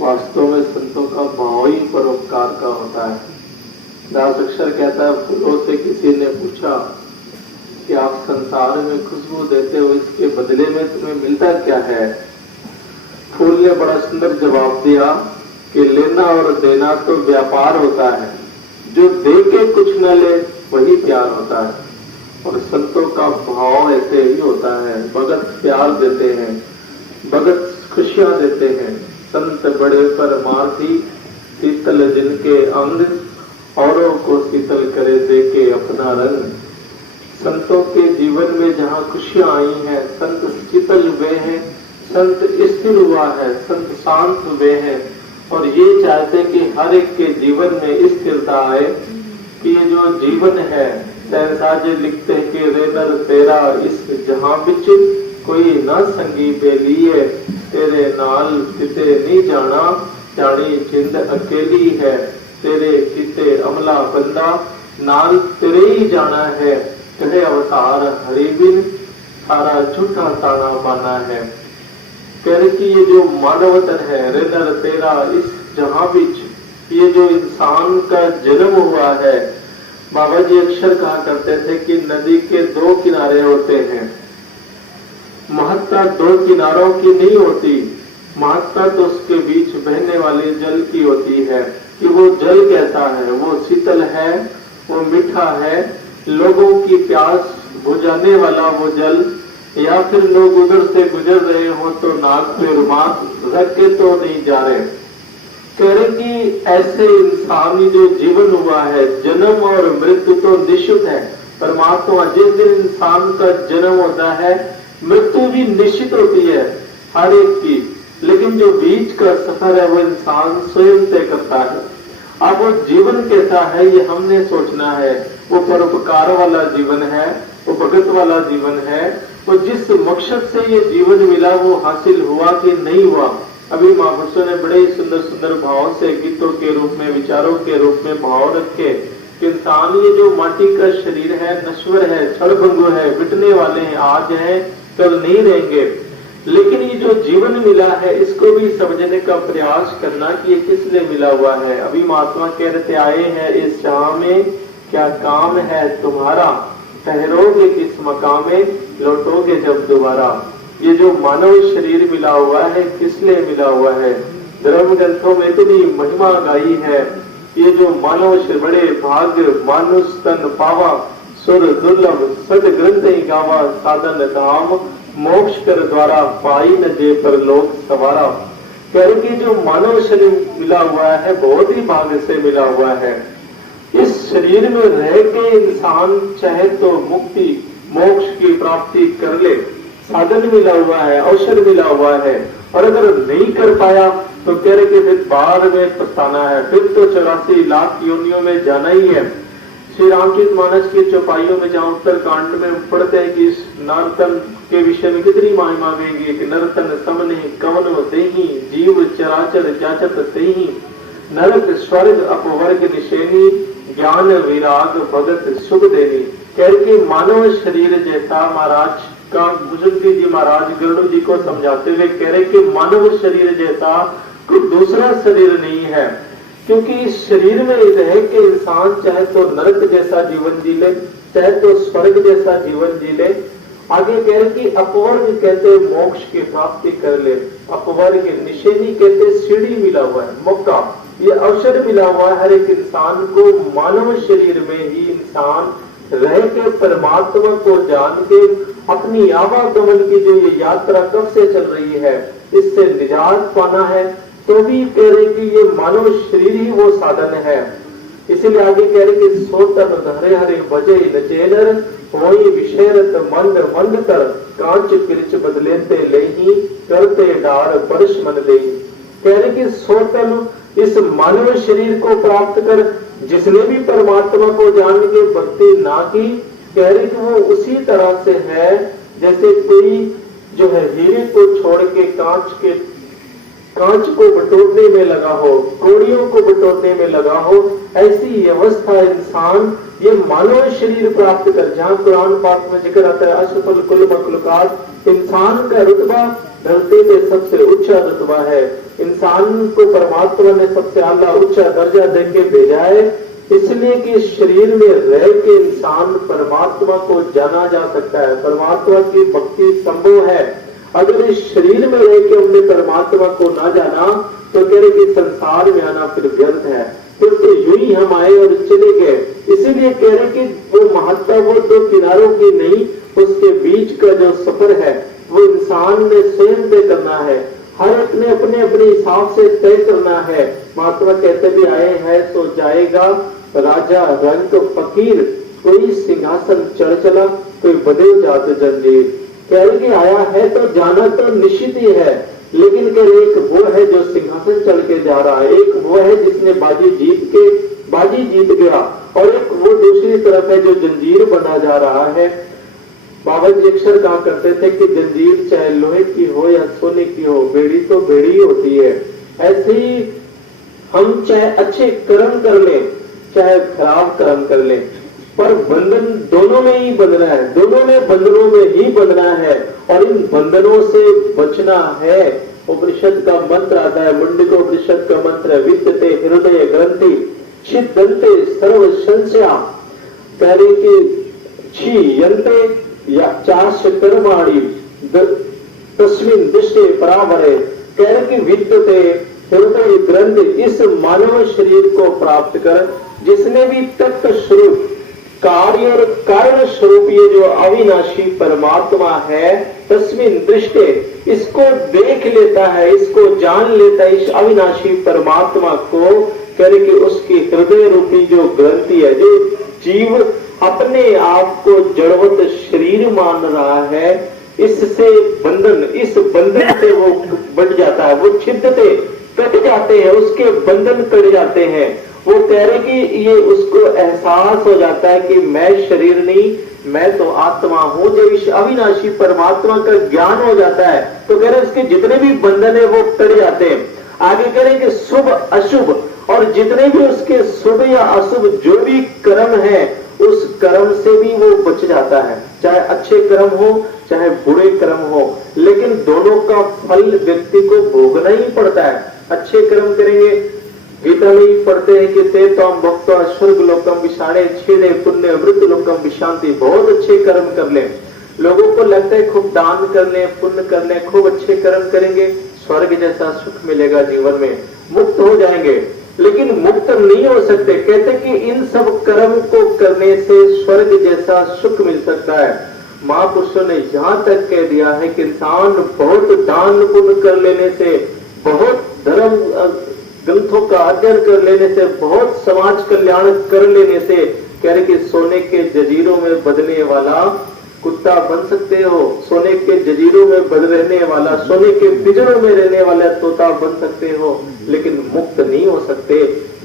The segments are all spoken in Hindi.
वास्तव में संतों का भाव ही परोपकार का होता है। दास अक्षर कहता है, फूलों से किसी ने पूछा कि आप संसार में खुशबू देते हो, इसके बदले में तुम्हें मिलता क्या है? फूल ने बड़ा सुंदर जवाब दिया कि लेना और देना तो व्यापार होता है, जो दे के कुछ न ले वही प्यार होता है। और संतों का भाव ऐसे ही होता है। भगत प्यार देते हैं, भगत खुशियां देते हैं। संत बड़े परमार्थी, शीतल जिनके अंग, औरों को शीतल करे दे के अपना रंग। संतों के जीवन में जहाँ खुशियां आई हैं, संत शीतल वे हैं, संत स्थिर हुआ है, संत शांत वे हैं। और ये चाहते कि हर एक के जीवन में स्थिरता आए कि ये जो जीवन है, सहसाजे लिखते हैं कि रे नर तेरा इस जहां बिच कोई न संगी बेलिए, तेरे नाल किते नहीं जाना, जानी जिंद अकेली है, तेरे किते अमला बंदा, नाल तेरे ही जाना है, कहे अवतार हरि बिन, सारा झूठा ताना बाना है। कह रहे कि ये जो मानवतन है, रे नर तेरा इस जहां बिच, ये जो इंसान का जन्म हुआ है, बाबा जी अक्सर कहा करते थे कि नदी के दो किनारे होते हैं, महत्ता दो किनारों की नहीं होती, महत्ता तो उसके बीच बहने वाले जल की होती है कि वो जल कैसा है, वो शीतल है, वो मीठा है, लोगों की प्यास बुझाने वाला वो जल, या फिर लोग उधर से गुजर रहे हो तो नाक पे रुमाल रख के तो नहीं जा रहे। कह रहे कि ऐसे इंसानी जो जीवन हुआ है, जन्म और मृत्यु तो निश्चित है। परमात्मा जिस दिन इंसान का जन्म होता है, मृत्यु भी निश्चित होती है हर एक की, लेकिन जो बीच का सफर है वो इंसान स्वयं तय करता है। अब वो जीवन कैसा है ये हमने सोचना है। वो परोपकार वाला जीवन है, वो भगत वाला जीवन है, वो जिस मकसद से ये जीवन मिला वो हासिल हुआ कि नहीं हुआ। अभी महापुरुषों ने बड़े सुंदर सुंदर भाव से गीतों के रूप में, विचारों के रूप में भाव रखे कि इंसान ये जो माटी का शरीर है नश्वर है, क्षणभंगुर है, मिटने वाले हैं, आज हैं कल नहीं रहेंगे, लेकिन ये जो जीवन मिला है इसको भी समझने का प्रयास करना कि ये किस लिए मिला हुआ है। अभी महात्मा कह रहे थे, आए हैं इस शाह में क्या काम है तुम्हारा, ठहरोगे किस मकाम में, लौटोगे जब दोबारा। ये जो मानव शरीर मिला हुआ है किस लिए मिला हुआ है? धर्म ग्रंथों में इतनी महिमा गाई है। ये जो मानव शरीर बड़े भाग्य मानुष तन पावा, सुर दुर्लभ सद ग्रंथ ही गावा, साधन धाम मोक्ष कर द्वारा, पाई न जे पर लोक सवारा। कह रहे कि जो मानव शरीर मिला हुआ है बहुत ही भाग्य से मिला हुआ है। इस शरीर में रह के इंसान चाहे तो मुक्ति मोक्ष की प्राप्ति कर ले, साधन मिला हुआ है, अवसर मिला हुआ है। और अगर नहीं कर पाया तो कह रहे कि फिर बाद में पछताना है, फिर तो 84 लाख योनियों में जाना ही है। श्री रामचरित मानस के चौपाइयों में जहाँ उत्तर कांड में पढ़ते हैं कि इस नर्तन के विषय में कितनी महिमा देगी कि नर्तन समने कवन देही, जीव चराचर जाचत तेही, नरक स्वर्ग अपवर्ग निशेनी, ज्ञान विराग भगत सुख देनी। कह कि मानव शरीर जैसा महाराज का बुजुर्ग जी महाराज गरुड़ जी को समझाते हुए कह रहे कि मानव शरीर जैसा कोई दूसरा शरीर नहीं है, क्योंकि इस शरीर में रह के इंसान चाहे तो नरक जैसा जीवन जी ले, चाहे तो स्वर्ग जैसा जीवन जी ले। आगे कह रहे कि अपवर्ग कहते मोक्ष की प्राप्ति कर ले, अपवर्ग निशेनी कहते सीढ़ी मिला हुआ है, मौका, ये अवसर मिला हुआ है हर एक इंसान को। मानव शरीर में ही इंसान रह के परमात्मा को जान के अपनी आवागमन की जो ये यात्रा कब से चल रही है इससे निजात पाना है, तो भी कह रहे कि ये मानव शरीर ही वो साधन है। इसीलिए आगे कह रहे कि सोतन धरे हरे बजे नचेनर, वही विषेरत मंद मंद कर, कांच किरच बदलेते लेही, करते डार परश मन लेही। कह रहे कि सोतन इस मानव शरीर को प्राप्त कर, जिसने भी परमात्मा को जान के भक्ति ना की, कह रहे कि वो उसी तरह से है जैसे कोई जो है हीरे को छोड़ के कांच को बटोरने में लगा हो, कौड़ियों को बटोरने में लगा हो, ऐसी अवस्था इंसान ये मानव शरीर प्राप्त कर, जहाँ कुरान पाक में जिक्र आता है अशरफुल कुल मखलूकात, इंसान का रुतबा धरती पे सबसे ऊंचा रुतबा है। इंसान को परमात्मा ने सबसे आला ऊंचा दर्जा देके भेजा है, इसलिए कि शरीर में रह के इंसान परमात्मा को जाना जा सकता है, परमात्मा की भक्ति संभव है। अगर इस शरीर में रह के हमने परमात्मा को ना जाना तो कह रहे कि संसार में आना फिर व्यर्थ है, फिर तो यूं ही हम आए और चले गए। इसीलिए कह रहे कि वो महत्ता वो दो किनारों की नहीं, उसके बीच का जो सफर है वो इंसान ने स्वयं तय करना है, हर एक ने अपने अपने हिसाब से तय करना है। महात्मा कहते भी आए हैं सो जाएगा राजा रंग फकीर, कोई सिंहासन चढ़ चला कोई बदे जात जंजीर। कह रहे कि आया है तो जाना तो निश्चित ही है, लेकिन कह रहे एक वो है जो सिंहासन चढ़ के जा रहा है, एक वो है जिसने बाजी जीत गया, और एक वो दूसरी तरफ है जो जंजीर बना जा रहा है। बाबा जी अक्सर कहा करते थे कि जंजीर चाहे लोहे की हो या सोने की हो, बेड़ी तो बेड़ी होती है। ऐसे ही हम चाहे अच्छे कर्म कर लें चाहे खराब कर्म कर लें, पर बंधन दोनों में ही बंधना है, दोनों में बंधनों में ही बंधना है, और इन बंधनों से बचना है। उपनिषद का मंत्र आता है, मुंडको उपनिषद का मंत्र है, विद्यते हृदय ग्रंथि छिदन्ते सर्व संशया। कह रही कि क्षीयन्ते या चाश कर्माणि तस्मिन् दृष्टे परावरे। कह रहे कि विद्यते हृदय ग्रंथ, इस मानव शरीर को प्राप्त कर जिसने भी तत्व स्वरूप कार्य और कारण स्वरूप ये जो अविनाशी परमात्मा है, तस्मिन् दृष्टे, इसको देख लेता है, इसको जान लेता है, इस अविनाशी परमात्मा को, कह रहे कि उसकी हृदय रूपी जो ग्रंथि है, जो जीव अपने आप को जड़वत शरीर मान रहा है, इससे बंधन, इस बंधन से वो बढ़ जाता है, वो छिदते कट जाते हैं, उसके बंधन कट जाते हैं। वो कह रहे कि ये उसको एहसास हो जाता है कि मैं शरीर नहीं, मैं तो आत्मा हूं। जब इस अविनाशी परमात्मा का ज्ञान हो जाता है तो कह रहे उसके जितने भी बंधन है वो कट जाते हैं। आगे कह रहे कि शुभ अशुभ, और जितने भी उसके शुभ या अशुभ जो भी कर्म है, उस कर्म से भी वो बच जाता है, चाहे अच्छे कर्म हो चाहे बुरे कर्म हो, लेकिन दोनों का फल व्यक्ति को भोगना ही पड़ता है। अच्छे कर्म करेंगे, गीता में ही पढ़ते हैं कि ते तम भक्तो स्वर्ग लोकम विषाणे छेड़े पुण्य वृद्ध लोकम विशांति। बहुत अच्छे कर्म कर ले, लोगों को लगता है खूब दान कर ले, पुण्य कर ले, खूब अच्छे कर्म करेंगे, स्वर्ग जैसा सुख मिलेगा जीवन में, मुक्त हो जाएंगे, लेकिन मुक्त नहीं हो सकते। कहते कि इन सब कर्म को करने से स्वर्ग जैसा सुख मिल सकता है। महापुरुषों ने यहाँ तक कह दिया है कि इंसान बहुत दान पुण्य कर लेने से, बहुत धर्म ग्रंथों का अध्ययन कर लेने से, बहुत समाज कल्याण कर लेने से, कह रहे कि सोने के जजीरों में बंधने वाला कुत्ता बन सकते हो, सोने के जजीरों में बंध रहने वाला, सोने के पिंजरों में रहने वाला तोता बन सकते हो, लेकिन मुक्त नहीं हो सकते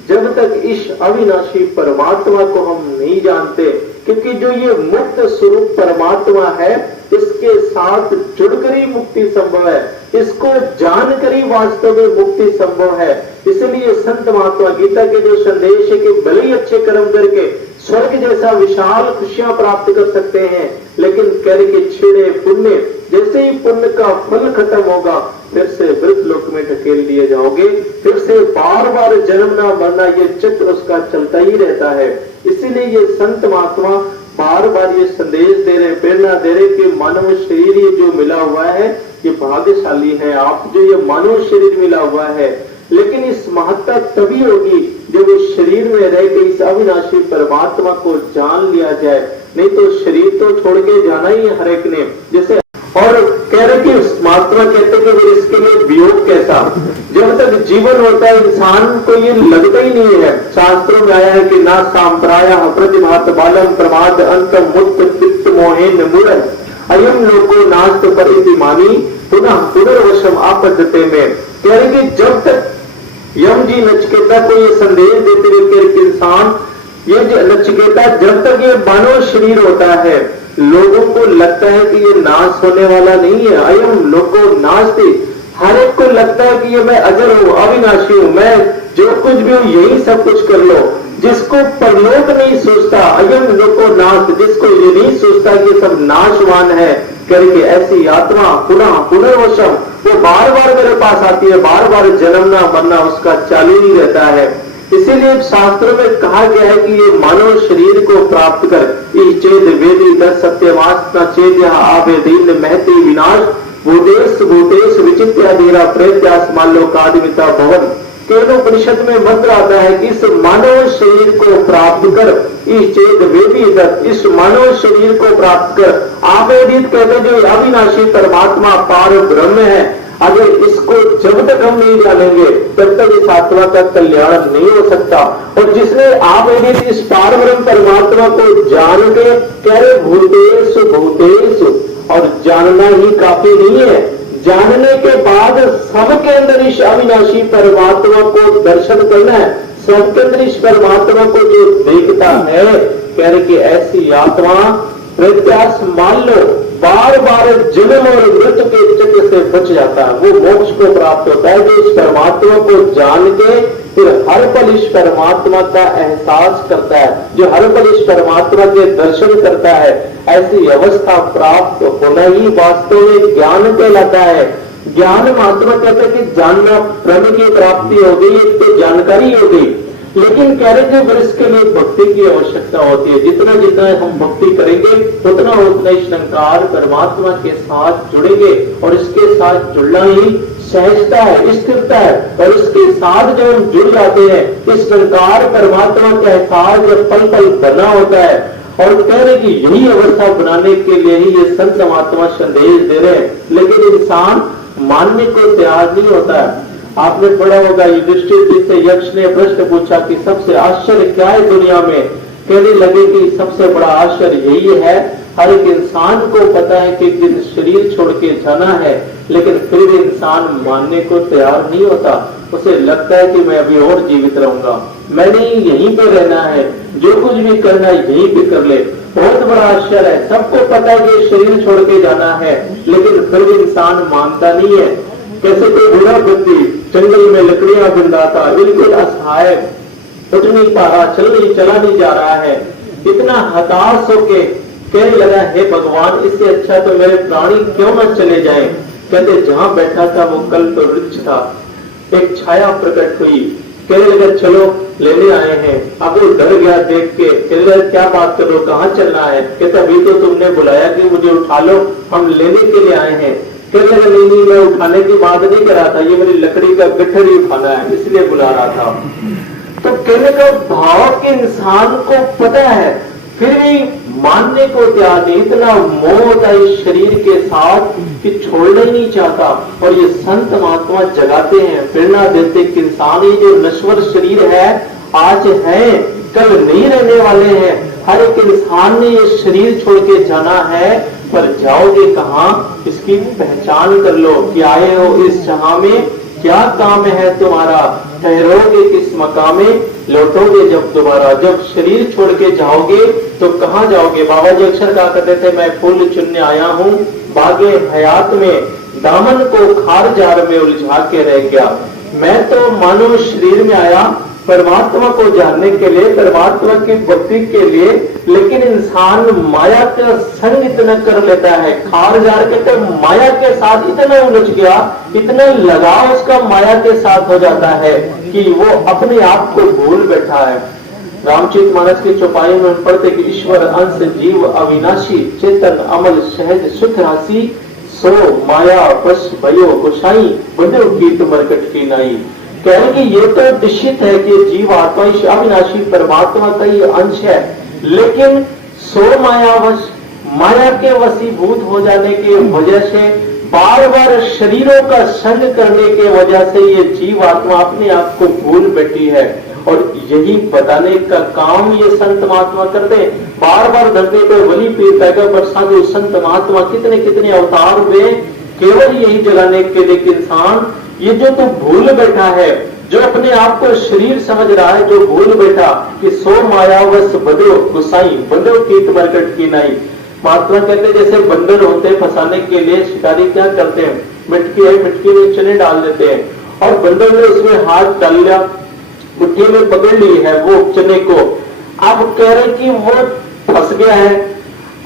जब तक इस अविनाशी परमात्मा को हम नहीं जानते। क्योंकि जो ये मुक्त स्वरूप परमात्मा है, इसके साथ जुड़कर ही मुक्ति संभव है, इसको जानकर ही वास्तव में मुक्ति संभव है। इसलिए संत महात्मा गीता के जो संदेश है कि भले ही अच्छे कर्म करके स्वर्ग जैसा विशाल खुशियां प्राप्त कर सकते हैं, लेकिन कह रहे कि छेड़े पुण्य, जैसे ही पुण्य का फल खत्म होगा फिर से वृद्ध लोक में ढकेल लिए जाओगे, फिर से बार बार जन्मना मरना, ये चक्र उसका चलता ही रहता है। इसीलिए ये संत महात्मा बार बार ये संदेश दे रहे, प्रेरणा दे रहे कि मानव शरीर ये जो मिला हुआ है ये भाग्यशाली है आप, जो ये मानव शरीर मिला हुआ है, लेकिन इस महत्ता तभी होगी जब इस शरीर में रह के इस अविनाशी परमात्मा को जान लिया जाए, नहीं तो शरीर तो छोड़ के जाना ही है हर एक ने। जैसे और कह रहे कि महात्मा कहते कि फिर इसके लिए वियोग कैसा, जब तक जीवन होता है इंसान को ये लगता ही नहीं है। शास्त्रों में आया है कि ना सांप्राया प्रतिभात बालम प्रमाद अंत मुक्त चित्त मोहेन मूढ़ अयम लोको नास्त परितिमानी पुनः पुनर्वशम आपदते में। कह रहे कि जब तक यम जी नचिकेता को ये संदेश देते हुए कि इंसान, ये नचिकेता जब तक ये मानव शरीर होता है, लोगों को लगता है कि ये नाश होने वाला नहीं है, अयम लोको नास्ति, हर एक को लगता है कि ये मैं अजर हूं, अविनाशी हूं, मैं जो कुछ भी हूं यही सब कुछ कर लो। जिसको परलोक नहीं सोचता, अयम लोको नाश, जिसको ये नहीं सोचता कि सब नाशवान है, करके ऐसी आत्मा पुनः पुनर्वशम, वो बार बार मेरे पास आती है, बार बार जन्मना मरना उसका चालू ही रहता है। इसीलिए शास्त्रों में कहा गया है कि ये मानव शरीर को प्राप्त कर चेद वेदी दस सत्यवास्ता चेद यह आवेदीन महती विनाश भूतेश भूतेश विचित्या धीरा प्रेत्यास माल्लोकादिमिता भवन। केवल उपनिषद में मंत्र आता है कि इस मानव शरीर को प्राप्त कर इस चेद वेदी दत्त, इस मानव शरीर को प्राप्त कर आवेदित कहते जो अविनाशी परमात्मा पार ब्रह्म है। अगर इसको जब तक हम नहीं जानेंगे तब तक इस आत्मा का कल्याण नहीं हो सकता। और जिसने आवेदित इस पार ब्रह्म परमात्मा को जान के कह रहे भूतेश भूतेश, और जानना ही काफी नहीं है, जानने के बाद सबके अंदर इस अविनाशी परमात्मा को दर्शन करना है। सबके अंदर इस परमात्मा को जो देखता है, कह रहे कि ऐसी आत्मा प्रत्यास मान लो बार बार जन्म और मृत्यु के चक्र से बच जाता है, वो मोक्ष को प्राप्त होता है। जो इस परमात्मा को जान के फिर हर पल इस परमात्मा का एहसास करता है, जो हर पल इस परमात्मा के दर्शन करता है, ऐसी अवस्था प्राप्त होना ही वास्तव में ज्ञान कहलाता है। ज्ञान मात्र कहते हैं कि जानना, ब्रह्म की प्राप्ति हो गई, एक तो जानकारी हो गई, लेकिन कह रहे थे फिर इसके लिए भक्ति की आवश्यकता होती है। जितना जितना हम भक्ति करेंगे उतना उतना इस निरंकार परमात्मा के साथ जुड़ेंगे, और इसके साथ जुड़ना ही सहजता है, स्थिरता है। और इसके साथ जब हम जुड़ जाते हैं, इस निरंकार परमात्मा के एहसास जब पल पल बना होता है। और कह रहे कि यही अवस्था बनाने के लिए ही ये संत महात्मा संदेश दे रहे हैं, लेकिन इंसान मानने को तैयार नहीं होता है। आपने पढ़ा होगा युधिष्ठिर जी से यक्ष ने प्रश्न पूछा कि सबसे आश्चर्य क्या है दुनिया में। कहने लगे कि सबसे बड़ा आश्चर्य यही है, हर एक इंसान को पता है कि एक दिन शरीर छोड़ के जाना है, लेकिन फिर भी इंसान मानने को तैयार नहीं होता। उसे लगता है कि मैं अभी और जीवित रहूंगा, मैंने यहीं पे रहना है, जो कुछ भी करना है यहीं पे कर ले। बहुत बड़ा आश्चर्य है, सबको पता है कि शरीर छोड़ के जाना है, लेकिन फिर भी इंसान मानता नहीं है। कैसे कोई बूढ़ा व्यक्ति जंगल में लकड़ियां बिंदाता, बिल्कुल असहाय, उठ नहीं पा रहा, चला नहीं जा रहा है, इतना हताश होके कहने लगा, हे भगवान, इससे अच्छा तो मेरे प्राणी क्यों न चले जाएं। कहते जहां बैठा था वो कल तो वृक्ष था, एक छाया प्रकट हुई, कहने लगा चलो लेने आए हैं। अब वो डर गया देख के, कहने लगा क्या बात कर रहे हो, कहाँ चलना है। कहते अभी तो तुमने बुलाया कि मुझे उठा लो, हम लेने के लिए आए हैं। कहने लगा नहीं, मैं उठाने की बात नहीं कर रहा था, ये मेरी लकड़ी का गट्ठर ही उठाना है, इसलिए बुला रहा था। तो कहने का भाव के इंसान को पता है, फिर भी मानने को तैयार नहीं। इतना मोह होता है इस शरीर के साथ कि छोड़ना ही नहीं चाहता। और ये संत महात्मा जगाते हैं, प्रेरणा देते कि इंसान ये जो नश्वर शरीर है, आज है कल नहीं रहने वाले हैं। हर एक इंसान ने ये शरीर छोड़ के जाना है, पर जाओगे कहाँ इसकी पहचान कर लो कि आए हो इस जहां में, क्या काम है तुम्हारा, ठहरोगे किस मकाम में, लौटोगे जब दोबारा। जब शरीर छोड़ के जाओगे तो कहाँ जाओगे। बाबा जी अक्सर कहा करते थे, मैं फूल चुनने आया हूँ बागे हयात में, दामन को खार जार में उलझा के रह गया। मैं तो मानव शरीर में आया परमात्मा को जानने के लिए, परमात्मा की भक्ति के लिए, लेकिन इंसान माया का संग इतना कर लेता है, खार जार के माया के साथ इतना उलझ गया, इतना लगाव उसका माया के साथ हो जाता है कि वो अपने आप को भूल बैठा है। रामचरितमानस की चौपाई में हम पढ़ते कि ईश्वर अंश जीव अविनाशी, चेतन अमल सहज सुख राशि, सो माया वश भयो गोसाई, बंधु कीर्त मरकट की नाई। कहेंगे ये तो निश्चित है कि जीव आत्मा अविनाशी परमात्मा का ही अंश है, लेकिन सो मायावश, माया के वशीभूत हो जाने की वजह से, बार बार शरीरों का संग करने के वजह से ये जीव आत्मा अपने आप को भूल बैठी है। और यही बताने का काम ये संत महात्मा करते हैं। बार बार धरती पे वली पीर पैगंबर साधु संत महात्मा कितने कितने अवतार हुए, केवल यही जगाने के लिए कि इंसान ये जो तू भूल बैठा है, जो अपने आप को शरीर समझ रहा है, जो भूल बैठा कि सो मायावश बदो गुसाई, बंदो कीट मरकट की नाई। महात्मा कहते जैसे बंदर होते हैं, फंसाने के लिए शिकारी क्या करते हैं, मिटकी है, मिटकी में चने डाल देते हैं, और बंदर ने उसमें हाथ डाल लिया, मुट्ठी में पकड़ ली है वो चने को। अब कह रहे कि वो फंस गया है,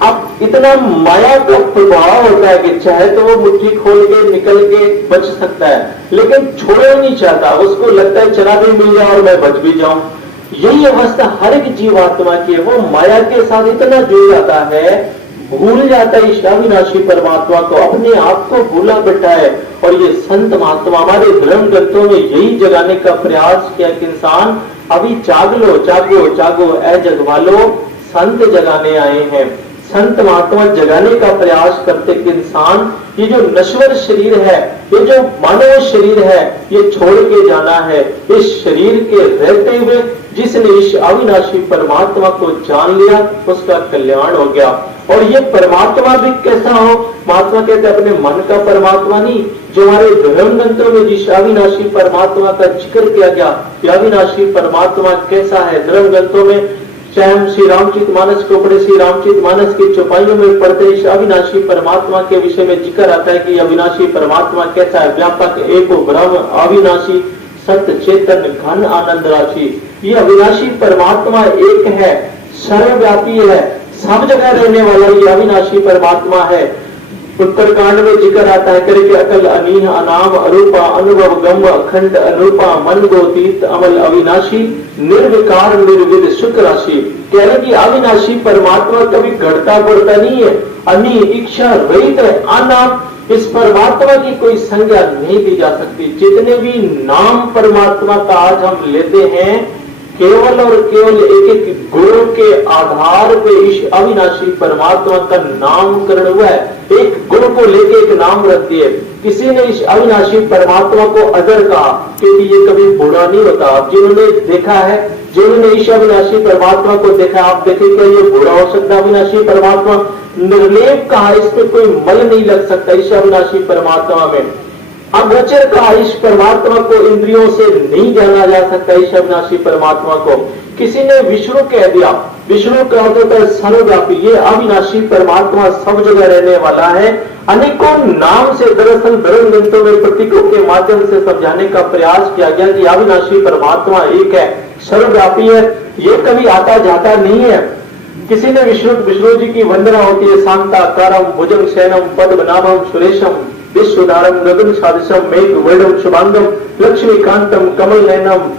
अब इतना माया का प्रभाव होता है कि चाहे तो वो मुट्ठी खोल के निकल के बच सकता है, लेकिन छोड़ना नहीं चाहता। उसको लगता है चला भी मिल जाए और मैं बच भी जाऊं। यही अवस्था हर एक जीवात्मा की है। वो माया के साथ इतना जुड़ जाता है, भूल जाता है इस अविनाशी परमात्मा को, अपने आप को भूला बैठा है। और ये संत महात्मा हमारे धर्म ग्रंथों में यही जगाने का प्रयास किया कि इंसान अभी जाग लो, जागो जागो ऐ जगवालो, संत जगाने आए हैं। संत महात्मा जगाने का प्रयास करते कि इंसान ये जो नश्वर शरीर है, ये जो मानव शरीर है, ये छोड़ के जाना है। इस शरीर के रहते हुए जिसने इस अविनाशी परमात्मा को जान लिया उसका कल्याण हो गया। और ये परमात्मा भी कैसा हो, महात्मा कहते अपने मन का परमात्मा नहीं, जो हमारे धर्म ग्रंथों में जिस अविनाशी परमात्मा का जिक्र किया गया, अविनाशी परमात्मा कैसा है। धर्म ग्रंथों में चाहे हम श्री रामचरित मानस को पढ़े, श्री रामचरित मानस की चौपाइयों में पढ़ते इस अविनाशी परमात्मा के विषय में जिक्र आता है कि अविनाशी परमात्मा कैसा है। व्यापक एको ब्रह्म अविनाशी सत्य चेतन घन आनंद राशि। ये अविनाशी परमात्मा एक है, सर्वव्यापी है, सब जगह रहने वाला ये अविनाशी परमात्मा है। उत्तरकांड में जिक्र आता है करके अकल अनीह अनाम अरूपा अनुभव गम अखंड अनुपा मन गोतीत अमल अविनाशी निर्विकार निर्विद सुख राशि। कह रहे कि अविनाशी परमात्मा कभी घटता बढ़ता नहीं है, अनी इच्छा रहित है, अनाम। इस परमात्मा की कोई संज्ञा नहीं दी जा सकती। जितने भी नाम परमात्मा का आज हम लेते हैं, केवल और केवल एक एक गुण के आधार पे इस अविनाशी परमात्मा का नामकरण हुआ है। एक गुण को लेके एक नाम रख दिए। किसी ने इस अविनाशी परमात्मा को अजर कहा क्योंकि ये कभी बुरा नहीं होता। जिन्होंने देखा है, जिन्होंने इस अविनाशी परमात्मा को देखा, आप देखें क्या ये बुरा हो सकता है। अविनाशी परमात्मा निर्लेप कहा, इस पे कोई मल नहीं लग सकता इस अविनाशी परमात्मा में। अगोचर कहा, इस परमात्मा को इंद्रियों से नहीं जाना जा सकता इस अविनाशी परमात्मा को। किसी ने विष्णु कह दिया, विष्णु का अर्थ होता है सर्वव्यापी। ये अविनाशी परमात्मा सब जगह रहने वाला है। अनेकों नाम से दरअसल धर्म ग्रंथों में प्रतीकों के माध्यम से समझाने का प्रयास किया गया कि अविनाशी परमात्मा एक है, सर्वव्यापी है, ये कभी आता जाता नहीं है। किसी ने विष्णु जी की वंदना होती है, शांताकारम भुजंग शयनम पद्मनाभम सुरेशम विश्वधारम गगन सादृशम मेघ वर्णम शुभांगम लक्ष्मीकांतम कमल नयनम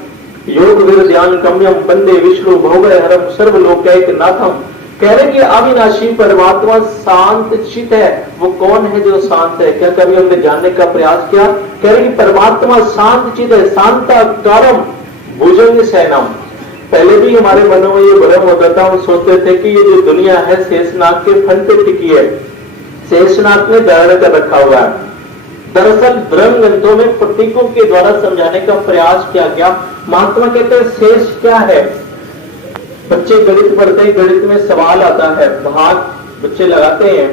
योग वीर ध्यान गम्यम वंदे विष्णु भोगय हरम सर्वलोकैक नाथम। कह रहे कि अविनाशी परमात्मा शांत चित है। वो कौन है जो शांत है? क्या कभी हमने जानने का प्रयास किया? कह रहे कि परमात्मा शांत चित है, शांताकारम भुजंग शयनम। पहले भी हमारे मनों में ये भ्रम होता था, हम सोचते थे कि ये जो दुनिया है शेषनाग के फन पे टिकी है, शेषनाग ने धारण कर रखा हुआ है। दरअसल धर्म ग्रंथों में प्रतीकों के द्वारा समझाने का प्रयास किया गया। महात्मा कहते हैं शेष क्या है। बच्चे गणित पढ़ते हैं, गणित में सवाल आता है, भाग बच्चे लगाते हैं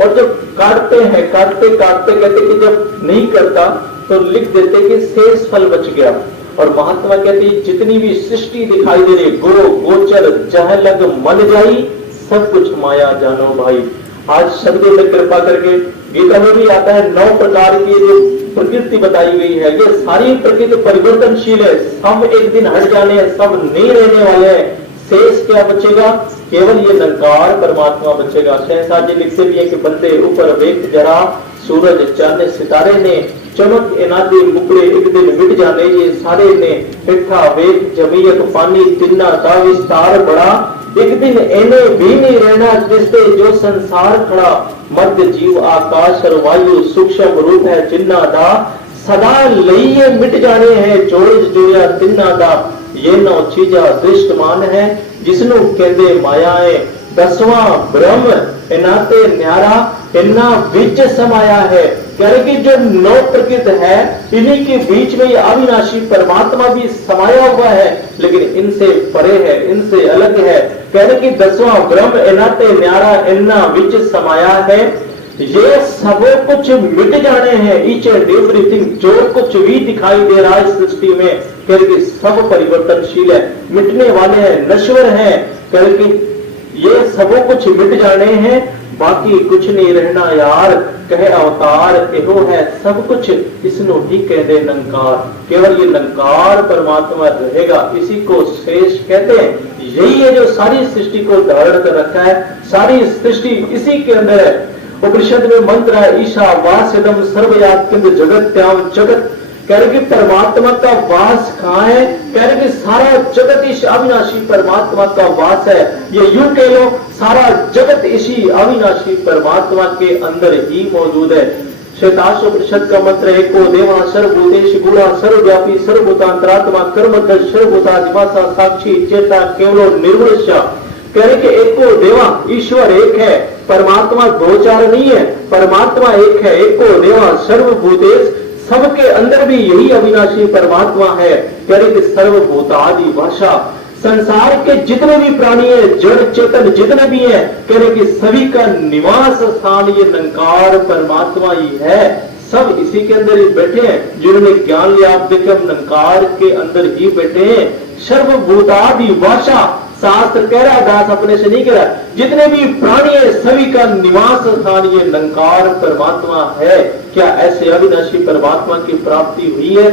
और जब काटते हैं, काटते काटते कहते कि जब नहीं करता तो लिख देते कि शेष फल बच गया। और महात्मा कहते हैं जितनी भी सृष्टि दिखाई दे रही, गो गोचर जह लग मन जाई सब कुछ माया जानो भाई। आज शब्दों में कृपा करके गीता में भी आता है 9 प्रकार की जो प्रकृति बताई गई है, ये सारी प्रकृति परिवर्तनशील है, सब एक दिन हट जाने हैं, सब नहीं रहने वाले हैं। शेष क्या बचेगा? केवल ये निराकार परमात्मा बचेगा। शहजाद जी लिखते भी है कि बंदे ऊपर वेख जरा सूरज चांद सितारे ने चमक एनादि मुकड़े एक दिन मिट जाने ये सारे ने मिठा वेख जमीयत पानी तिन्ना दा विस्तार बड़ा एक दिन एने भी नहीं रहना जिससे जो संसार खड़ा मध्य जीव आकाश और वायु सूक्ष्म रूप है चिन्ना दा सदा लइए मिट जाने हैं जोड़ जोड़िया तिन्ना दा ये नौ चीजा दृष्टमान है जिसनु कहते मायाएं 10वां ब्रह्म इनाते न्यारा इन्ना बीच समाया है। कह रहे कि जो 9 प्रकृति है इन्हीं के बीच में ये अविनाशी परमात्मा भी समाया हुआ है, लेकिन इनसे परे है, इनसे अलग है। कह रहे कि 10वां ब्रह्म इनाते न्यारा इन्ना बीच समाया है। ये सब कुछ मिट जाने हैं, ईच एंड एवरीथिंग जो कुछ भी दिखाई दे रहा है सृष्टि में, कह रहे कि सब परिवर्तनशील है, मिटने वाले हैं, नश्वर हैं। कह रहे कि ये सब कुछ मिट जाने हैं बाकी कुछ नहीं रहना यार, कहे अवतार एहो है सब कुछ, इसनो ही कह दे नंकार। केवल ये नंकार परमात्मा रहेगा, इसी को शेष कहते हैं। यही है जो सारी सृष्टि को धारण कर रखा है, सारी सृष्टि इसी के अंदर है। उपनिषद में मंत्र है ईशा वास्यदम सर्वयात्किंद जगत्याम जगत। कह रहे कि परमात्मा का वास कहाँ है? कह रहे कि सारा जगत इस अविनाशी परमात्मा का वास है। ये यूं कह लो, सारा जगत इसी अविनाशी परमात्मा के अंदर ही मौजूद है। श्वेताश्वोपनिषद का मंत्र है को देवा सर्वभूतेषु गुणा सर्वव्यापी सर्वभूतांतरात्मा कर्मठ सर्वभूतादिवासा साक्षी चेता केवलो निर्गुणस्य। कह रहे कि एक को देवा, ईश्वर एक है, परमात्मा दो चार नहीं है, परमात्मा एक है। एक को देवा सर्वभूतेषु, सबके अंदर भी यही अविनाशी परमात्मा है। कह रहे कि सर्वभूतादि भाषा, संसार के जितने भी प्राणी है, जड़ चेतन जितने भी हैं, कह रहे कि सभी का निवास स्थान ये निरंकार परमात्मा ही है। सब इसी के अंदर ही बैठे हैं। जिन्होंने ज्ञान लिया, आप देखें हम निरंकार के अंदर ही बैठे हैं। सर्वभूतादि भाषा, शास्त्र कह रहा, दास अपने से नहीं कह रहा, जितने भी प्राणी है सभी का निवास स्थान ये निरंकार परमात्मा है। क्या ऐसे अविनाशी परमात्मा की प्राप्ति हुई है?